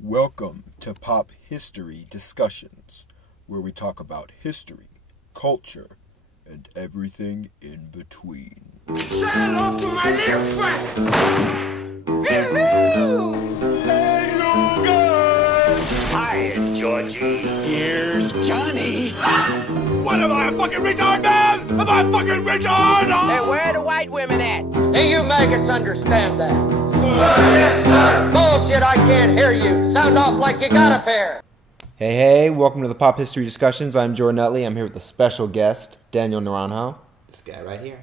Welcome to Pop History Discussions, where we talk about history, culture, and everything in between. Say hello to my little friend! Hello! Hey, you guys! Hi, Georgie. Here's Johnny. What am I, a fucking retard, man? Am I a fucking retard? Hey, where are the white women at? Do you maggots understand that? Sir, yes, sir! Bullshit, I can't hear you. Sound off like you got a pair. Hey, welcome to the Pop History Discussions. I'm Jordan Utley. I'm here with a special guest, Daniel Naranjo. This guy right here.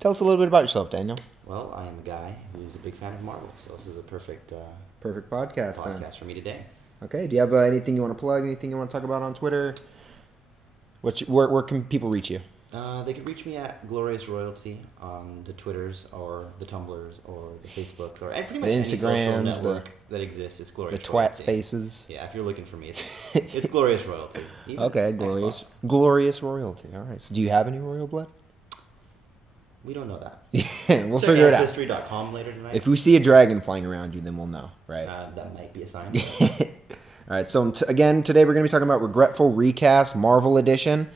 Tell us a little bit about yourself, Daniel. Well, I am a guy who's a big fan of Marvel, so this is a perfect podcast then. podcast for me today. Okay, do you have anything you want to plug, anything you want to talk about on Twitter? Where can people reach you? They could reach me at Glorious Royalty on the Twitters or the Tumblrs or the Facebooks or pretty much The any Instagram, social network that exists. It's Glorious The Royalty. twat spaces. Yeah, if you're looking for me, it's Glorious Royalty. Even Okay, Xbox. glorious royalty. All right. So do you have any royal blood? We don't know that. We'll Check figure it out. Ancestry.com later tonight. If we see a dragon flying around you, then we'll know, right? That might be a sign. All right, so again, today we're going to be talking about Regretful Recast Marvel Edition.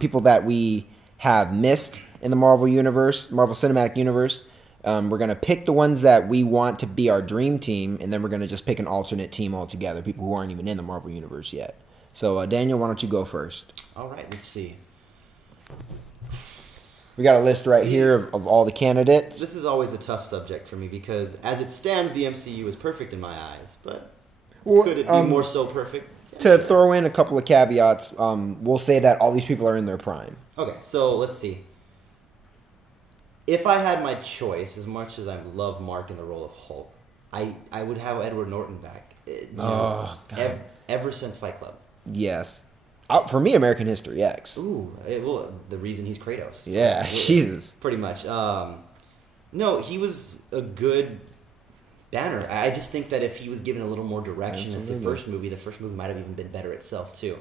People that we have missed in the Marvel Universe, Marvel Cinematic Universe. We're going to pick the ones that we want to be our dream team, and then we're going to just pick an alternate team altogether, people who aren't even in the Marvel Universe yet. So, Daniel, why don't you go first? All right, let's see. We got a list right here of all the candidates. This is always a tough subject for me because, as it stands, the MCU is perfect in my eyes. But could it be more so perfect? To throw in a couple of caveats, we'll say that all these people are in their prime. Okay, so let's see. If I had my choice, as much as I love Mark in the role of Hulk, I would have Edward Norton back. God. Ever since Fight Club. Yes. For me, American History X. Ooh, the reason he's Kratos. Yeah, Jesus. Pretty much. No, he was a good Banner. I just think that if he was given a little more direction in the first movie might have even been better itself too.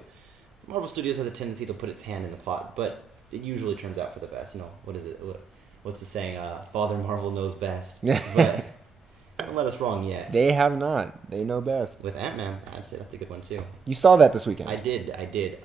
Marvel Studios has a tendency to put its hand in the pot, but it usually turns out for the best. You know, what is it? What's the saying? Father Marvel knows best. But don't let us wrong yet. They have not. They know best. With Ant-Man, I'd say that's a good one too. You saw that this weekend. I did.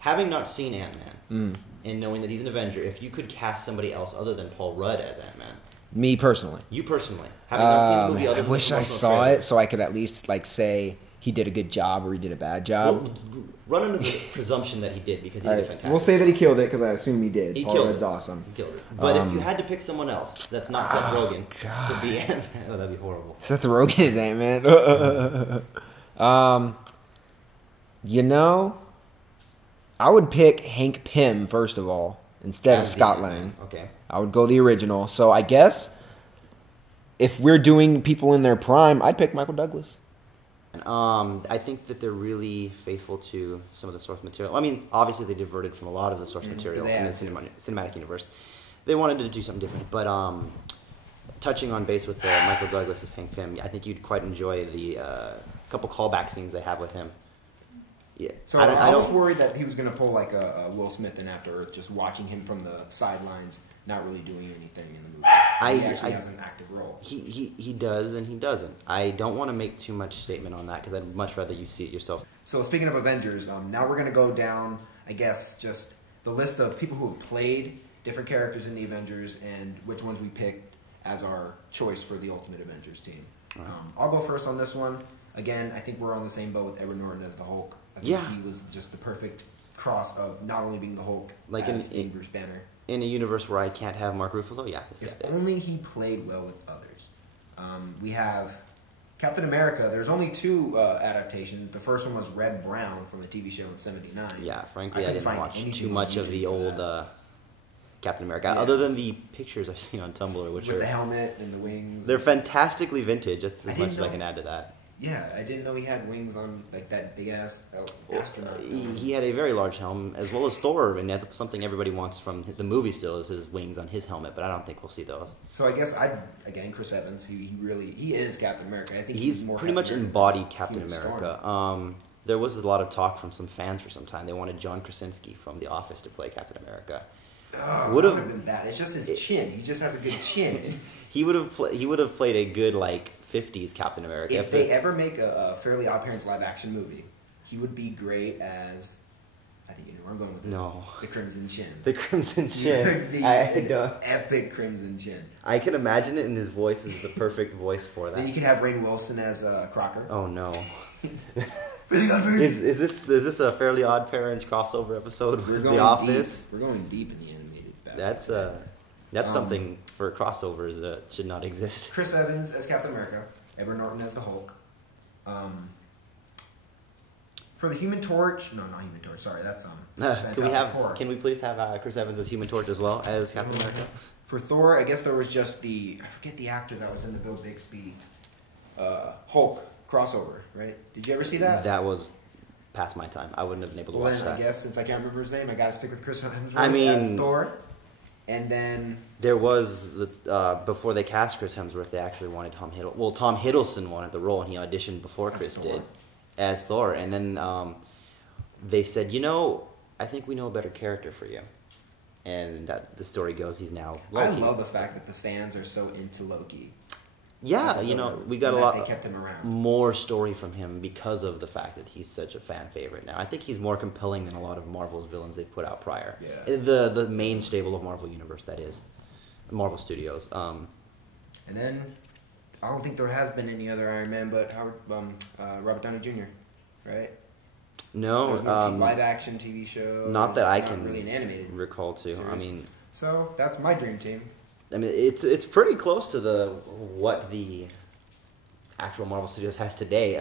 Having not seen Ant-Man and knowing that he's an Avenger, if you could cast somebody else other than Paul Rudd as Ant-Man. Me personally. You personally. Having not seen the movie other I than wish the I promotional saw trailer. it so I could at least say he did a good job or he did a bad job. We'll run under the presumption that he did because he did a fantastic. We'll say that he killed it because I assume he did. He Paul killed Rudd's it. awesome. He killed it. But if you had to pick someone else that's not Seth Rogen to be Ant-Man, that'd be horrible. Seth Rogen is Ant-Man. I would pick Hank Pym first of all instead of Scott Lang. Okay. I would go the original. So I guess if we're doing people in their prime, I'd pick Michael Douglas. I think that they're really faithful to some of the source material. I mean, obviously they diverted from a lot of the source material in the cinematic universe. They wanted to do something different, but touching on base with Michael Douglas as Hank Pym, I think you'd quite enjoy the couple callback scenes they have with him. Yeah. So I was worried that he was going to pull like a Will Smith in After Earth, just watching him from the sidelines, not really doing anything in the movie. He actually has an active role. He does and he doesn't. I don't want to make too much statement on that because I'd much rather you see it yourself. So speaking of Avengers, now we're going to go down, I guess, just the list of people who have played different characters in the Avengers and which ones we picked as our choice for the Ultimate Avengers team. Right. I'll go first on this one. Again, I think we're on the same boat with Edward Norton as the Hulk. I think he was just the perfect cross of not only being the Hulk, like as being Bruce Banner. In a universe where I can't have Mark Ruffalo, If only he played well with others. We have Captain America. There's only two adaptations. The first one was Red Brown from the TV show in '79. Yeah, frankly, I didn't watch too much of the old Captain America, other than the pictures I've seen on Tumblr, which with the helmet and the wings. They're fantastically vintage. That's as much as I can add to that. Yeah, I didn't know he had wings on like that big ass astronaut. He had a very large helmet, as well as Thor, and that's something everybody wants from the movie. Still, is his wings on his helmet, but I don't think we'll see those. So I guess Chris Evans, who he is Captain America. I think he's more pretty much embodied Captain America. There was a lot of talk from some fans for some time. They wanted John Krasinski from The Office to play Captain America. Would have been bad. It's just his chin. He just has a good chin. He would have played a good 50s Captain America. If they ever make a Fairly Odd Parents live action movie, he would be great as. I think you know where I'm going with this. No. The Crimson Chin. The Crimson Chin. The epic Crimson Chin. I can imagine it, and his voice is the perfect voice for that. Then you could have Rainn Wilson as Crocker. Oh no. Fairly Odd Parents. Is this a Fairly Odd Parents crossover episode with The Office? We're going deep in the animated. That's something for crossovers that should not exist. Chris Evans as Captain America. Edward Norton as the Hulk. For the Human Torch, no, not Human Torch. Sorry, that's Fantastic Four. Can we please have Chris Evans as Human Torch as well as Captain America? For Thor, I guess there was just I forget the actor that was in the Bill Bixby Hulk crossover, right? Did you ever see that? That was past my time. I wouldn't have been able to watch that. I guess since I can't remember his name, I got to stick with Chris Hemsworth as Thor. And then there was before they cast Chris Hemsworth, they actually wanted Tom Hiddleston. Well, Tom Hiddleston wanted the role, and he auditioned before Chris did as Thor. And then they said, I think we know a better character for you. And that the story goes, he's now Loki. I love the fact that the fans are so into Loki. Yeah, we got a lot they kept him around. More story from him because of the fact that he's such a fan favorite now. I think he's more compelling than a lot of Marvel's villains they've put out prior. Yeah. The main stable of Marvel Universe, that is. Marvel Studios. And then, I don't think there has been any other Iron Man but Robert Downey Jr., right? No. There's no live-action TV show. Not that I can really an animated recall to. Series. So, that's my dream team. I mean, it's pretty close to what the actual Marvel Studios has today.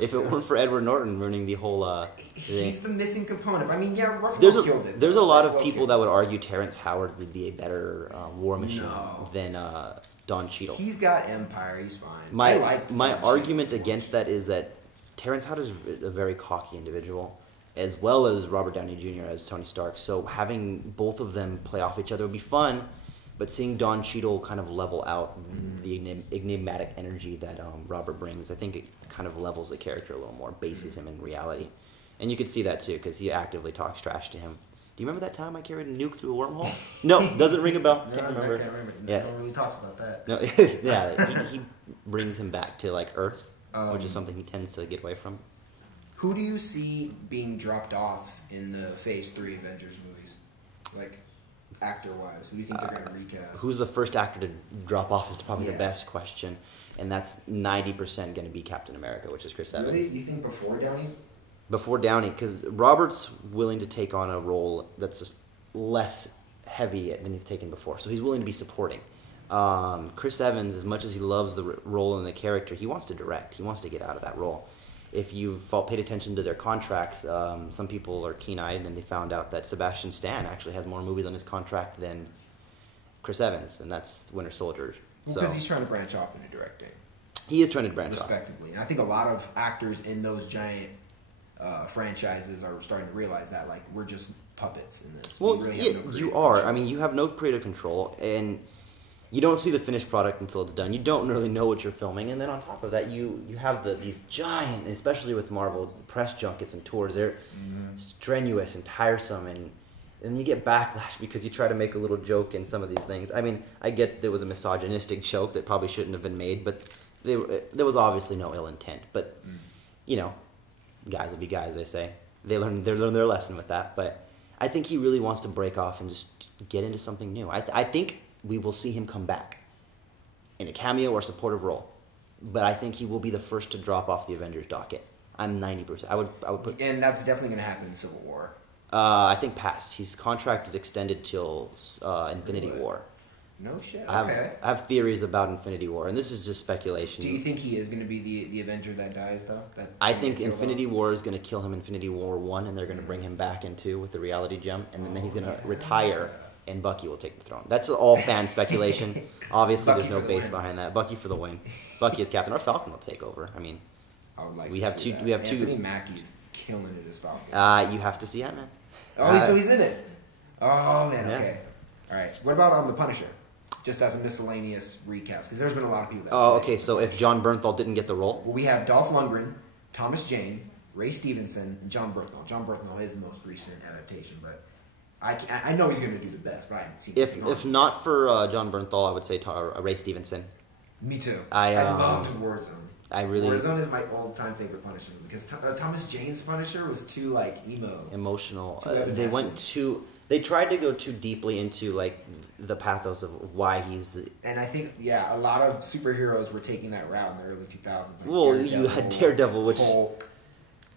If it weren't for Edward Norton running the whole he's the missing component. I mean, yeah, Ruffalo killed it. There's a lot of people that would argue Terrence Howard would be a better War Machine than Don Cheadle. He's got Empire. He's fine. My argument against that is that Terrence Howard is a very cocky individual, as well as Robert Downey Jr. as Tony Stark. So having both of them play off each other would be fun. But seeing Don Cheadle kind of level out the enigmatic energy that Robert brings, I think it kind of levels the character a little more, bases him in reality. And you could see that too, because he actively talks trash to him. Do you remember that time I carried a nuke through a wormhole? No, doesn't ring a bell. Can't remember. I can't remember. Yeah. No one really talks about that. No, yeah, he brings him back to Earth, which is something he tends to get away from. Who do you see being dropped off in the Phase 3 Avengers movies? Actor-wise, who do you think they're going to recast? Who's the first actor to drop off is probably the best question, and that's 90% going to be Captain America, which is Chris Evans. Really? You think before Downey? Before Downey, because Robert's willing to take on a role that's just less heavy than he's taken before, so he's willing to be supporting. Chris Evans, as much as he loves the role and the character, he wants to direct. He wants to get out of that role. If you've paid attention to their contracts, some people are keen-eyed, and they found out that Sebastian Stan actually has more movies on his contract than Chris Evans, and that's Winter Soldier. Because he's trying to branch off into directing. He is trying to branch off. Respectively. And I think a lot of actors in those giant franchises are starting to realize that, we're just puppets in this. Well, really you are. Control. I mean, you have no creative control, and you don't see the finished product until it's done. You don't really know what you're filming, and then on top of that, you have these giant, especially with Marvel, press junkets and tours. They're strenuous and tiresome, and you get backlash because you try to make a little joke in some of these things. I mean, I get there was a misogynistic joke that probably shouldn't have been made, but there was obviously no ill intent. But guys will be guys, they say. They learn their lesson with that. But I think he really wants to break off and just get into something new. I think we will see him come back in a cameo or supportive role, but I think he will be the first to drop off the Avengers docket. I'm 90%. I would put, and that's definitely going to happen in Civil War. I think past his contract is extended till Infinity War. No shit. I have theories about Infinity War, and this is just speculation. Do you think he is going to be the Avenger that dies, though? I think Infinity War is going to kill him. Infinity War 1, and they're going to bring him back in 2 with the reality jump, and then he's going to retire. And Bucky will take the throne. That's all fan speculation. Obviously, there's no base behind that. Bucky for the win. Bucky is captain. Or Falcon will take over. I mean, I would like we to have see two. that. We have Anthony two. Mackie's killing it as Falcon. You have to see Ant-Man. Oh, so he's in it. Oh man. Yeah. Okay. All right. What about the Punisher? Just as a miscellaneous recast, because there's been a lot of people. That okay. So if John Bernthal didn't get the role, well, we have Dolph Lundgren, Thomas Jane, Ray Stevenson, and John Bernthal. John Bernthal is the most recent adaptation, but I know he's going to do the best, but I haven't seen if not for John Bernthal, I would say Ray Stevenson. Me too. I loved Warzone. Warzone is my all-time favorite Punisher because Thomas Jane's Punisher was too like emotional. Too They tried to go too deeply into like the pathos of why he's. And I think a lot of superheroes were taking that route in the early 2000s. Like Daredevil, you had Daredevil, which Hulk,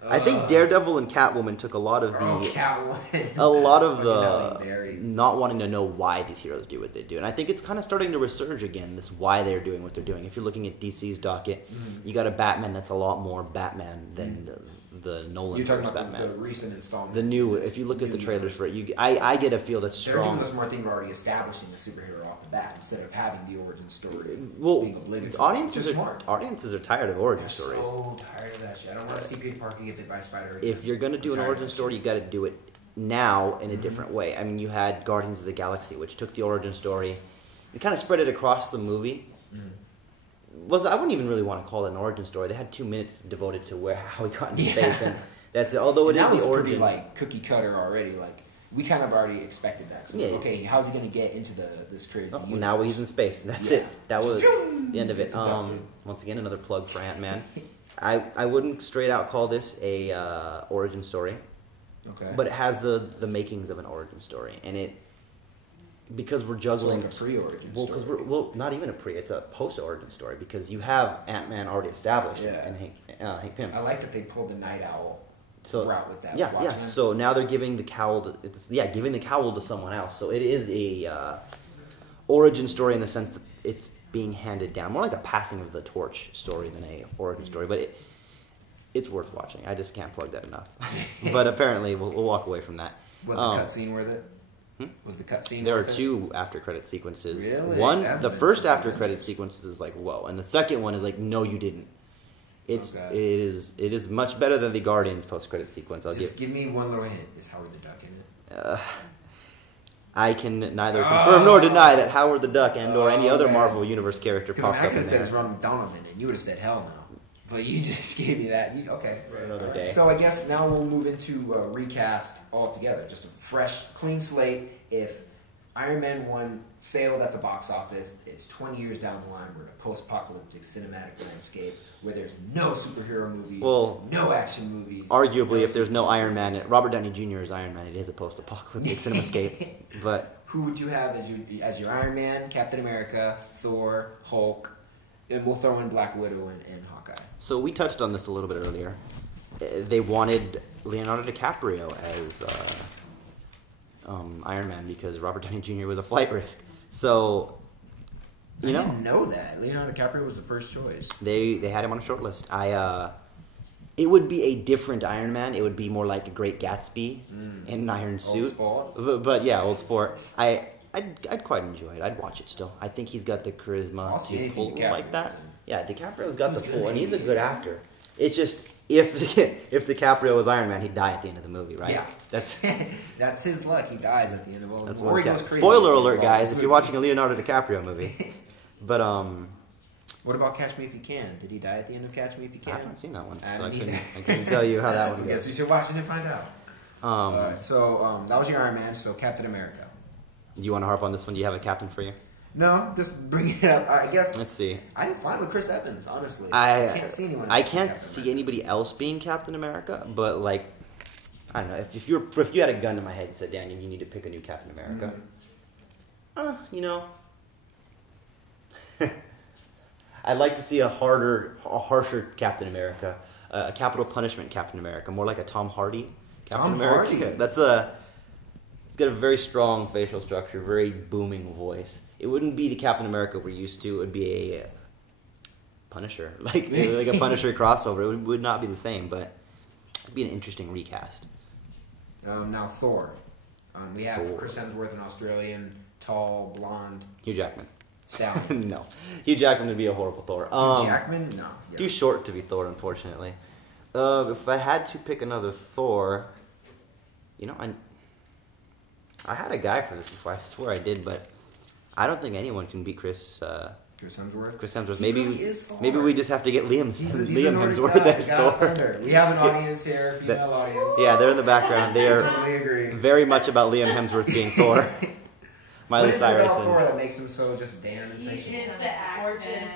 I think Daredevil and Catwoman took a lot of the Catwoman. a lot of the not wanting to know why these heroes do what they do, and I think it's kind of starting to resurge again. This why they're doing what they're doing. If you're looking at DC's docket, you got a Batman that's a lot more Batman than the Nolan. You're talking about Batman. the recent installment. The new. If you look at the trailers for it, I get a feel that's strong. They're doing this more thing of already establishing the superhero off the bat instead of having the origin story. Audiences are tired of origin stories. So tired of that shit. I don't want to see Peter Parker get bit by a spider. If you're gonna do an origin story, you got to do it now in a different way. I mean, you had Guardians of the Galaxy, which took the origin story and kind of spread it across the movie. I wouldn't even really want to call it an origin story. They had 2 minutes devoted to how he got into space, and that's it. Although it is the origin, pretty like cookie cutter already. Like we kind of already expected that. So okay, how's he going to get into this crazy? Now he's in space. That's it. That was the end of it. Once again, another plug for Ant-Man. I wouldn't straight out call this a origin story. Okay. But it has the makings of an origin story, and because we're juggling like a pre-origin story. Because not even a pre, it's a post-origin story because you have Ant-Man already established and Hank Pym. I like that they pulled the Night Owl route with that. Yeah. So now they're giving the cowl to someone else. So it is a origin story in the sense that it's being handed down, more like a passing of the torch story than a origin story. But it's worth watching. I just can't plug that enough. But apparently, we'll walk away from that. Was the cutscene worth it? Was the cutscene? There are 2 after credit sequences. Really? The first after credit sequence is like whoa, and the second one is like no, you didn't. It is much better than the Guardians post credit sequence. Give me one little hint. Is Howard the Duck in it? I can neither confirm nor deny that Howard the Duck or any other Marvel Universe character pops up in there. Because I could have said it's Ronald Donovan, and you would have said hell no. But you just gave me that. Okay. For another day. So I guess now we'll move into recast altogether. Just a fresh, clean slate. If Iron Man 1 failed at the box office, it's 20 years down the line. We're in a post-apocalyptic cinematic landscape where there's no superhero movies, no action movies. Arguably, if there's no Iron Man, Robert Downey Jr. is Iron Man. It is a post-apocalyptic cinemascape. But who would you have as your Iron Man, Captain America, Thor, Hulk, and we'll throw in Black Widow and Hawkeye. So we touched on this a little bit earlier. They wanted Leonardo DiCaprio as Iron Man because Robert Downey Jr. was a flight risk. So, I didn't know that. Leonardo DiCaprio was the first choice. They had him on a short list. It would be a different Iron Man. It would be more like a Great Gatsby in an iron suit. Old sport. But yeah, old sport. I'd quite enjoy it. I'd watch it still. I think he's got the charisma to pull like that. Yeah, DiCaprio's got the pull, and he's a good actor. It's just if DiCaprio was Iron Man, he'd die at the end of the movie, right? Yeah, that's his luck. He dies at the end of all the movie. Or he goes crazy. Spoiler alert, guys! If you're watching a Leonardo DiCaprio movie, but what about Catch Me If You Can? Did he die at the end of Catch Me If You Can? I haven't seen that one, so I couldn't tell you how that one goes. I guess we should watch it and find out. So that was your Iron Man. So Captain America. You want to harp on this one? Do you have a captain for you? No, just bring it up. I guess. Let's see. I'm fine with Chris Evans, honestly. I can't see anyone. I can't see anybody else being Captain America, but like, I don't know. If you had a gun to my head and said, Daniel, you need to pick a new Captain America. I'd like to see a harsher Captain America, a capital punishment Captain America, more like a Tom Hardy Captain America. Hardy. He's got a very strong facial structure, very booming voice. It wouldn't be the Captain America we're used to. It would be a Punisher, like a Punisher crossover. It would not be the same, but it'd be an interesting recast. Now Thor. We have Chris Hemsworth, an Australian, tall, blonde. Hugh Jackman. Down. No, Hugh Jackman would be a horrible Thor. Hugh Jackman? No. Yeah. Too short to be Thor, unfortunately. If I had to pick another Thor, I had a guy for this before. I swear I did, but I don't think anyone can beat Chris Hemsworth. Chris Hemsworth. Maybe we just have to get Liam Hemsworth as Thor. We have an audience here, female audience. Yeah, they're in the background. They are totally agree. Very much about Liam Hemsworth being Thor. Miley Cyrus. What is it about Thor that makes him so just damn insatiable? It's the accent.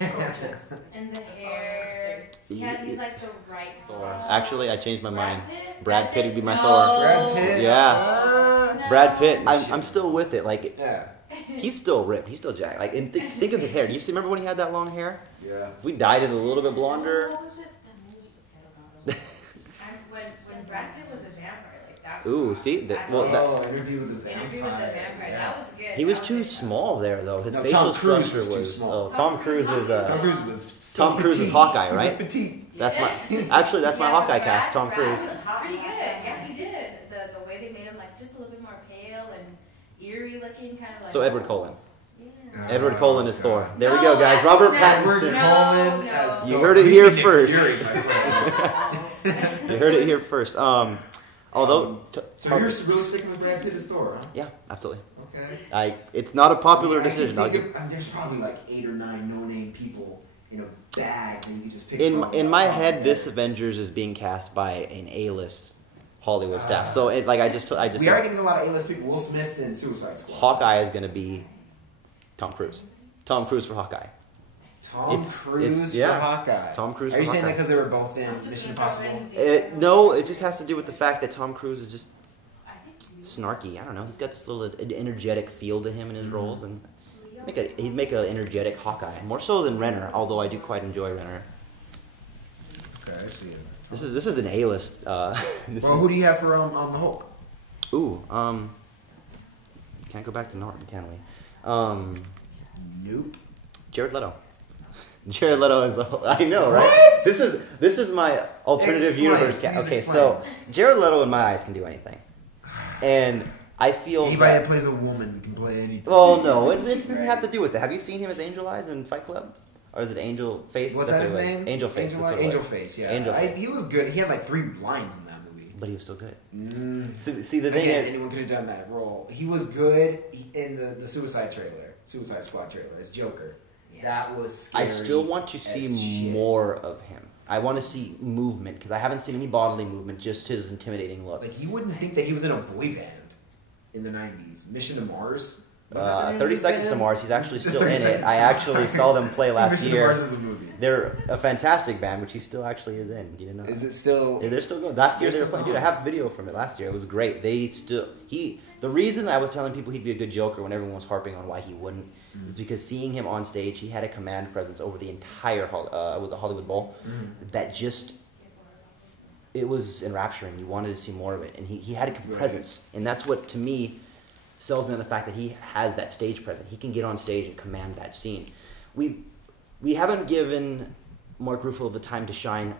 And the hair. Yeah, he's like the right Thor. Actually, I changed my mind. Pitt? Brad Pitt would be my No. Thor. Brad Pitt? Yeah. No. Brad Pitt. I'm still with it. Like, Yeah. he's still ripped. He's still jacked. Like, and think of his hair. Do you remember when he had that long hair? Yeah. If we dyed it a little bit blonder. What was it? I don't know. When Brad Pitt was a vampire, like that was Ooh, hot. see? That's Well, hot. that, Interview with the Interview with the Vampire. That was good. he was That too good. small there, though. His No, facial Tom Cruise structure was too was. small. Oh, Tom Cruise is Tom Cruise was Tom Cruise is Hawkeye, right? petite. That's my. Actually, that's my Yeah, Hawkeye Brad- cast. Tom Brad Cruise. was pretty good. Yeah, he did. The way they made him like just a little bit more pale and eerie looking, kind of like. So Edward Cullen. Yeah. Edward Cullen is God. Thor. There we No, go, guys. actually, Robert no. Pattinson. Cullen No. as You Thor. heard it We here need Nick first. Fury, my friend. You heard it here first. Although. So you're really sticking with Brad Pitt as Thor, huh? Yeah, absolutely. Okay. It's not a popular I can decision. think of- there's probably like 8 or 9 no-name people in a bag, and you can just pick. In from. my head, this Avengers is being cast by an A-list Hollywood staff. So I just We are said, getting a lot of A-list people. Will Smith's in Suicide Squad. Hawkeye is going to be Tom Cruise. Tom Cruise for Hawkeye. Tom It's- Cruise yeah. for Hawkeye. Tom Cruise Are for you saying that Hawkeye. because they were both in Mission Impossible? No, it just has to do with the fact that Tom Cruise is just snarky. I don't know. He's got this little energetic feel to him in his roles, and he'd make an energetic Hawkeye more so than Renner. Although I do quite enjoy Renner. Okay, I see it. This is an A-list. Well, who do you have for on the Hulk? Ooh, can't go back to Norton, can we? Nope. Jared Leto. Jared Leto is. I know, right? What? This is my alternative Explain, universe. please Okay, explain. so Jared Leto in my eyes can do anything, and I feel Anybody that- that plays a woman can play anything. Well, no, it doesn't have to do with that. Have you seen him as Angel Eyes in Fight Club? Or is it Angel Face? What's that his That's what it name? was. Angel Face. that's what it was. Angel Face. Yeah. Angel Face. He was good. He had like 3 lines in that movie. But he was still good. Mm. See, the thing Again, is, anyone could have done that role. He was good in the Suicide Squad trailer as Joker. That was scary. I still want to see as shit. more of him. I want to see movement because I haven't seen any bodily movement. Just his intimidating look. Like you wouldn't think that he was in a boy band in the 90s. Mission to Mars. Was that the name of 30 his Seconds band? to Mars. He's actually still 30 in it. Seconds I to actually Mars. saw them play last Mission year. to Mars is a movie. They're a fantastic band, which he still actually is in. Do you know? Is it still? Yeah, they're still going. Last year they were still playing. Dude, I have video from it last year. It was great. The reason I was telling people he'd be a good Joker when everyone was harping on why he wouldn't is because seeing him on stage, he had a command presence over the entire it was a Hollywood Bowl that just it was enrapturing. You wanted to see more of it, and he had a presence, and that's what to me sells me on the fact that he has that stage presence. He can get on stage and command that scene. We haven't given Mark Ruffalo the time to shine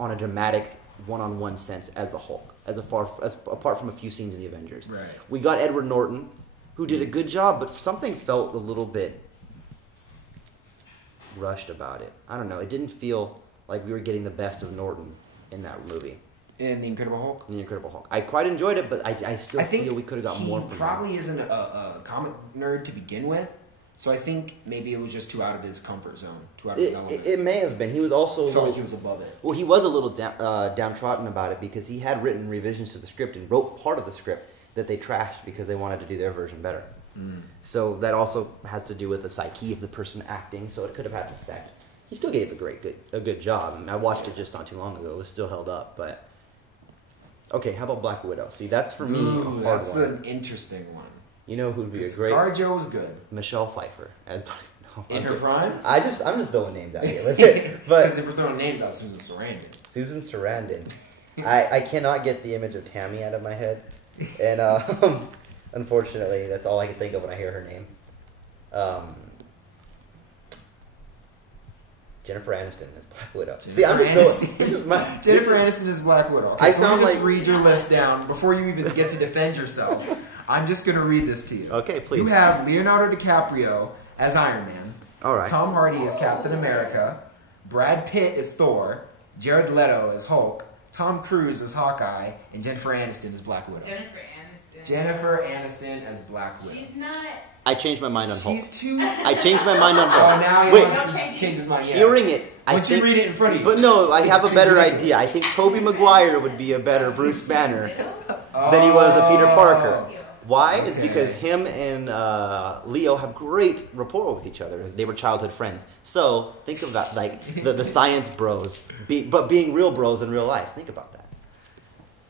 on a dramatic one-on-one sense as the Hulk, apart from a few scenes in the Avengers. Right. We got Edward Norton, who did a good job, but something felt a little bit rushed about it. I don't know. It didn't feel like we were getting the best of Norton in that movie. In The Incredible Hulk? The Incredible Hulk. I quite enjoyed it, but I still think feel we could have got more from he him. probably isn't a comic nerd to begin with, so I think maybe it was just too out of his comfort zone, too out of his element. It may have been. He was also Felt like he was above it. Well, he was a little downtrodden about it because he had written revisions to the script and wrote part of the script that they trashed because they wanted to do their version better. So that also has to do with the psyche of the person acting. So it could have had an effect. He still gave a good job. I mean, I watched it just not too long ago. It was still held up, but okay. How about Black Widow? See, that's for me a hard That's one. an interesting one. You know who'd be a great ScarJo was good. Michelle Pfeiffer as no, In I'm her kidding. prime? I'm just throwing names out here. Because But if we're throwing names out, Susan Sarandon. Susan Sarandon. I cannot get the image of Tammy out of my head. And unfortunately, that's all I can think of when I hear her name. Jennifer Aniston as Black Widow. See, I'm just Aniston. this is my Jennifer this is- Aniston is Black Widow. Okay, I so sound let me just like- read your list down before you even get to defend yourself. I'm just going to read this to you. Okay, please. You have Leonardo DiCaprio as Iron Man. All right. Tom Hardy as Captain America. Brad Pitt as Thor. Jared Leto as Hulk. Tom Cruise as Hawkeye. And Jennifer Aniston as Black Widow. Jennifer Aniston as Black Widow. She's not. I changed my mind on Hulk. She's too... I changed my mind on Oh, Hulk. now he Wait, wants to change his mind. Yeah. hearing it, I Once you think, read it in front of you. But no, I have a seems better ridiculous. idea. I think Tobey Maguire would be a better Bruce Banner than he was a Peter Parker. Why? Is Okay. because him and Leo have great rapport with each other. They were childhood friends. So think of that, like the science bros, but being real bros in real life. Think about that.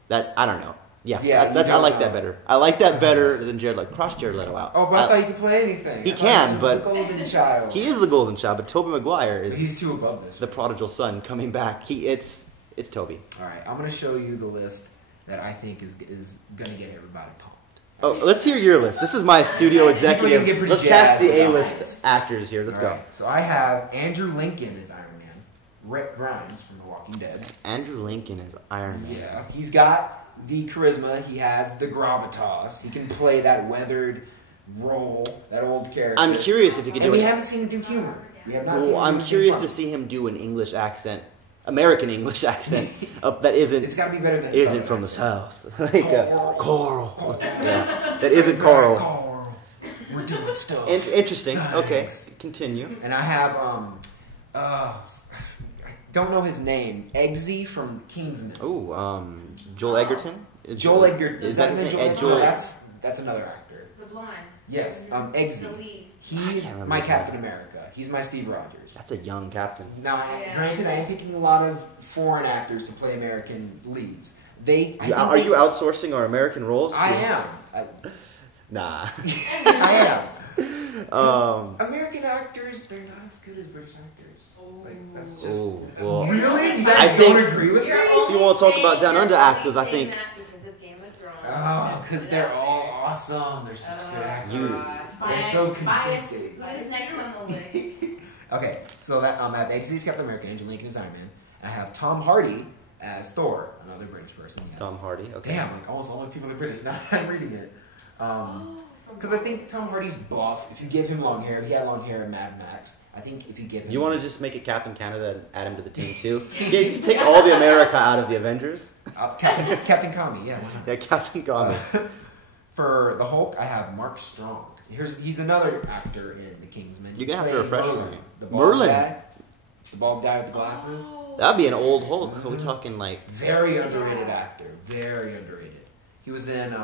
That I don't know. Yeah, Yeah, that's, you I like don't that know. better. I like that better than Jared. Like cross Jared Leto out. Oh, but I thought he could play anything. He I thought can, was but- the golden child. He is the golden child, but Tobey Maguire is He's too above this. the prodigal son coming back. It's Toby. All right, I'm gonna show you the list that I think is gonna get everybody pumped. Oh, let's hear your list. This is my studio People are executive. gonna get pretty Let's cast the jazzed about A-list this. actors here. Let's All go. right, so I have Andrew Lincoln as Iron Man, Rick Grimes from The Walking Dead. Andrew Lincoln is Iron Man. Yeah, he's got the charisma. He has the gravitas. He can play that weathered role, that old character. I'm curious if he can do And we it. haven't seen him do humor. We have not seen Well, him I'm do curious fun. to see him do an English accent, American English accent, that It's isn't got to be better than isn't Southern from the accent. South. Like Coral. Yeah, that isn't Carl. Carl. We're doing stuff. Interesting. Okay, Thanks. continue. And I have I don't know his name. Eggsy from Kingsman. Oh, Joel Egerton. Joel Egerton. Is that his name? Joel? Joel. No, that's another actor. The blonde. Yes, The Eggsy. lead. He's can't remember my his Captain name. America. He's my Steve Rogers. That's a young captain. Now, Yeah. granted, I am picking a lot of foreign actors to play American leads. Are you outsourcing our American roles? I am. Nah. I am. Um. American actors, they're not as good as British actors. Like, that's just... Oh, well. Really? You I guys think- don't agree with me? If you want to talk about down under actors, I think Because of Game of Thrones. Oh, because they're all awesome. They're such good actors. You- They're so convincing. Who's next on the list? Okay, so that I have Eggsy as Captain America, Andrew Lincoln as Iron Man. I have Tom Hardy as Thor, another British person. Yes. Tom Hardy. Okay. Damn, like almost all the people are British. Now I'm reading it. Because I think Tom Hardy's buff. If you give him long hair, he had long hair in Mad Max. I think if you give him... You want to just make it Captain Canada and add him to the team too? Yeah, just take all the America out of the Avengers. Captain Kami, yeah. Why not? Yeah, Captain Comic. For the Hulk, I have Mark Strong. He's another actor in The Kingsman. You're gonna have to Playing refresh Merlin, me. the bald Merlin? guy. The bald guy with the glasses. That'd be an old Hulk. Are we talking like? Very underrated actor. Very underrated. He was in.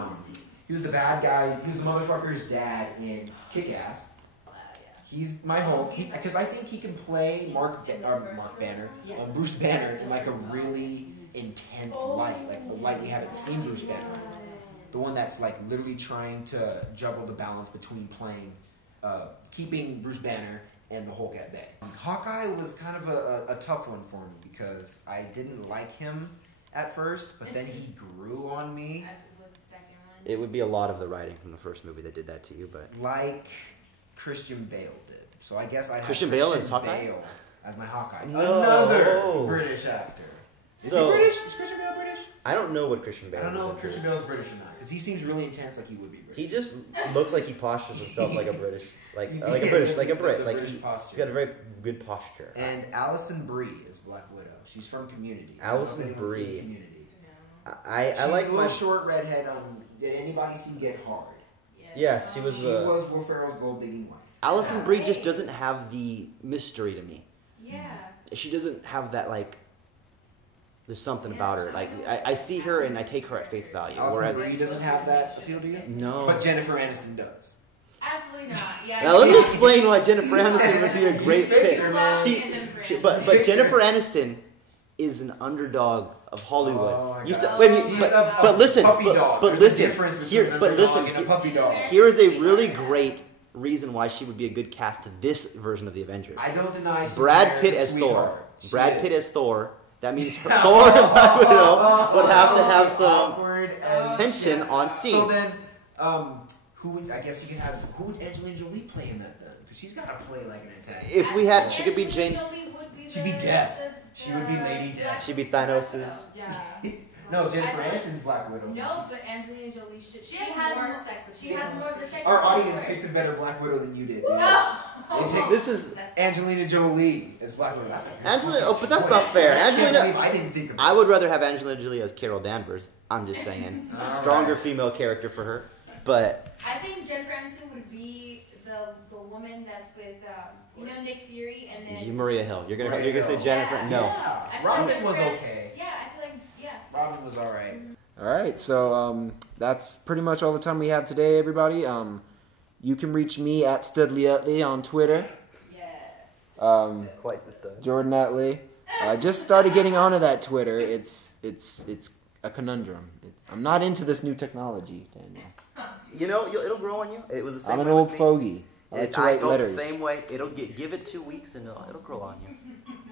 He was the bad guy. He was the motherfucker's dad in Kick-Ass. He's my Hulk because I think he can play Bruce Banner in like a really intense light, like the light we haven't seen Bruce Banner in. The one that's like literally trying to juggle the balance between playing, keeping Bruce Banner and the Hulk at bay. Hawkeye was kind of a tough one for me because I didn't like him at first, but then he grew on me. With the second one. It would be a lot of the writing from the first movie that did that to you, but Like Christian Bale did. So I guess I'd Christian have Bale Christian as Hawkeye? Bale as my Hawkeye. No. Another British actor. Is So- he British? Is Christian Bale British? I don't know what Christian Bale. I don't know is. if Christian Bale's British or not because he seems really intense, like he would be British. He just looks like he postures himself like a British, like Yeah, a British, like a Brit. the Like British he's posture. got a very good posture. And Alison Brie is Black Widow. She's from Community. Alison I don't know if anyone's seen Brie. Community. I She's like a my. little short redhead. Did anybody see Get Hard? Yes, she was. She was Will Ferrell's gold digging wife. Alison Brie just doesn't have the mystery to me. Yeah. She doesn't have that like. There's something about her. Like I see her and I take her at face value. Alison Whereas Brie doesn't have that appeal to you? no. But Jennifer Aniston does. Absolutely not. Yeah. Now let me explain why Jennifer Aniston would be a great pick. Love She, Jennifer but Aniston. Jennifer Aniston is an underdog of Hollywood. Oh my You God. said- when you- She's but, a but listen, puppy but, dog. but There's listen, a difference between here, an but underdog listen, and a puppy dog. here is a really great reason why she would be a good cast to this version of the Avengers. I don't deny she's Brad Pitt very as sweetheart. Thor. She Brad is. Pitt as Thor. That means Thor and Black Widow would have to have some awkward and tension on scene. So then, who would I guess you could have? Who would Angelina Jolie play in that then? Because she's got to play like an antagonist. If we had, she could be Jane. Jolie would be She'd be Death. She would be Lady Death. She'd be Thanos'. Yeah. No, Jennifer Aniston's Black Widow. No, but Angelina Jolie should. She has more more sex She has more of the sex. Our appeal. audience picked a better Black Widow than you did. Dude. No. They picked This is Angelina Jolie as Black Widow. That's a Angelina. Oh, but that's not fair. I can't Angelina. believe I didn't think of I would rather have Angelina Jolie as Carol Danvers. I'm just saying, All stronger right. female character for her. But I think Jennifer Aniston would be the woman that's with Nick Fury and then you, Maria Hill. You're gonna Maria say Hill. Jennifer? Yeah. No. Yeah, I feel like Robin was Jennifer- okay. Yeah, I feel like Ramen was all right. All right, so that's pretty much all the time we have today, everybody. You can reach me at Studley Utley on Twitter. Yes. Quite the stud. Jordan Utley. I just started getting onto that Twitter. It's a conundrum. I'm not into this new technology, Daniel. You know, it'll grow on you. It was the same. I'm an way old with me. fogey. I like to write felt letters. the same way. It'll give it 2 weeks and it'll grow on you.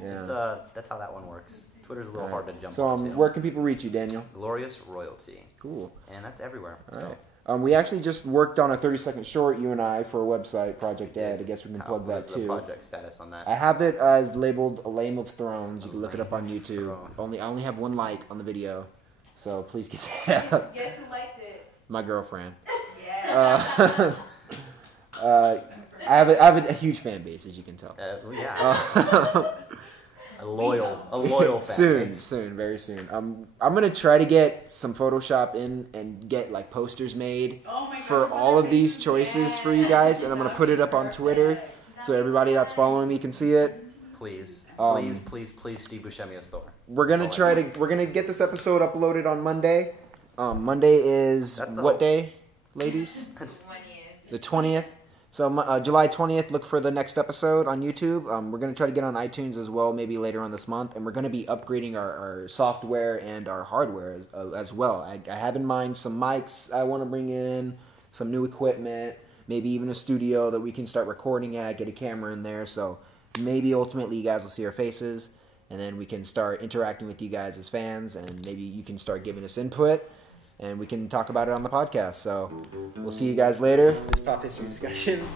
Yeah. It's, that's how that one works. Twitter's a little hard to jump so, onto. where can people reach you, Daniel? Glorious Royalty. Cool. And that's everywhere. All So. right. We actually just worked on a 30-second short, you and I, for a website, Project Ed. I guess we can plug that What's too. the project status on that? I have it as labeled A Lame of Thrones. You can look it up on Lame of YouTube. Thrones. I only have 1 like on the video, so please get that up. Guess who liked it? My girlfriend. Yeah. I have a huge fan base, as you can tell. Yeah. A loyal fan. Soon, very soon. I'm gonna try to get some Photoshop in and get like posters made for all of these choices for you guys, and I'm gonna put it up on Twitter so everybody that's following me can see it. Please, Steve Buscemi a store. We're gonna get this episode uploaded on Monday. Monday is what day, ladies? The 20th. So July 20th, look for the next episode on YouTube. We're going to try to get on iTunes as well, maybe later on this month. And we're going to be upgrading our software and our hardware as well. I have in mind some mics I want to bring in, some new equipment, maybe even a studio that we can start recording at, get a camera in there. So maybe ultimately you guys will see our faces, and then we can start interacting with you guys as fans, and maybe you can start giving us input. And we can talk about it on the podcast. So we'll see you guys later. It's Pop History Discussions.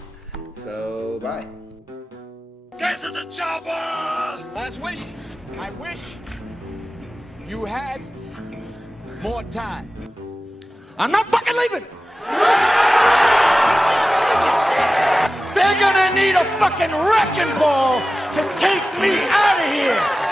So bye. Get to the chopper! Last wish, I wish you had more time. I'm not fucking leaving! They're gonna need a fucking wrecking ball to take me out of here!